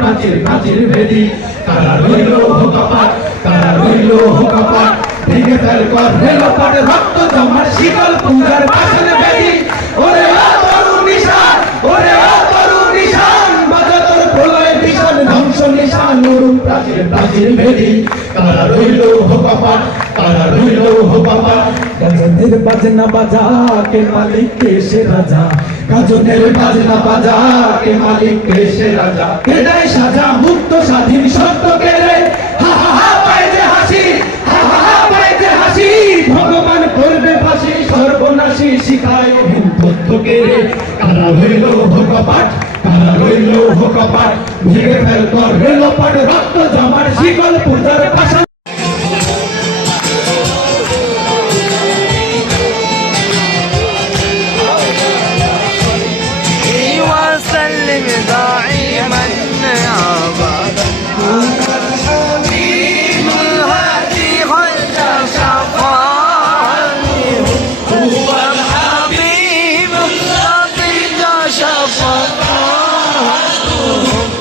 প্রাচীর প্রাচীর ভেদি কারা রইল হোকাপাট কারা রইল হোকাপাট ভেঙে ফেল কর রেল পাটে রক্ত জমার শীতল পূজার বাসন বেদি। ওরে ও তরুণ নিশান, ওরে ও তরুণ নিশান, বাজা তোর প্রলয় ভীষণ ধ্বংস নিশান নরুম প্রাচীর প্রাচীর ভেদি কারা রইল হোকাপাট কারা রইল হোকাপাট গজনের বাজনা বাজা কে মালিক কে সে রাজা। গাজনের বাজনা বাজা কে মালিক কে সে রাজা। কে দেয় সাজা, মুক্ত, স্বাধীন, সত্য কে রে হা পায় যে হাসি। হা পায় যে হাসি। ভগবান করবে ফাঁসি, সর্বনাশী শিখায় অহিন তথ্য কে রে কারা হইল ভোগপাট কারা রইল ভোগপাট ভেঙে ফেল কর রেল পাট, রক্ত জমার শিকল পাশা Oh,